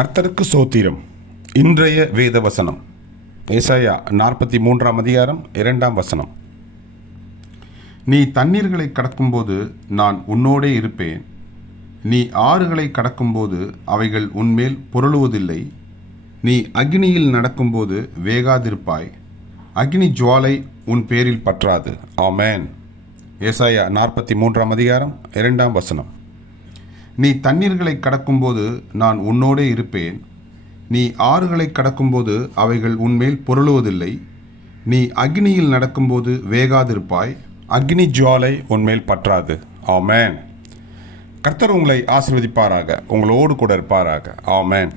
கர்த்தருக்கு சோத்திரம். இன்றைய வேத வசனம் ஏசாயா நாற்பத்தி மூன்றாம் அதிகாரம் இரண்டாம் வசனம். நீ தண்ணீர்களை கடக்கும்போது நான் உன்னோடே இருப்பேன். நீ ஆறுகளை கடக்கும்போது அவைகள் உன்மேல் புரளுவதில்லை. நீ அக்னியில் நடக்கும்போது வேகாதிருப்பாய். அக்னி ஜுவாலை உன் பேரில் பற்றாது. ஆமேன். ஏசாயா நாற்பத்தி மூன்றாம் அதிகாரம் இரண்டாம் வசனம். நீ தண்ணீர்களை கடக்கும்போது நான் உன்னோடே இருப்பேன். நீ ஆறுகளை கடக்கும்போது அவைகள் உன்மேல் பொருளுவதில்லை. நீ அக்னியில் நடக்கும்போது வேகாதிருப்பாய். அக்னி ஜுவாலை உன்மேல் பற்றாது. ஆமேன். கர்த்தர் உங்களை ஆசீர்வதிப்பாராக. உங்களோடு கூட இருப்பாராக. ஆமேன்.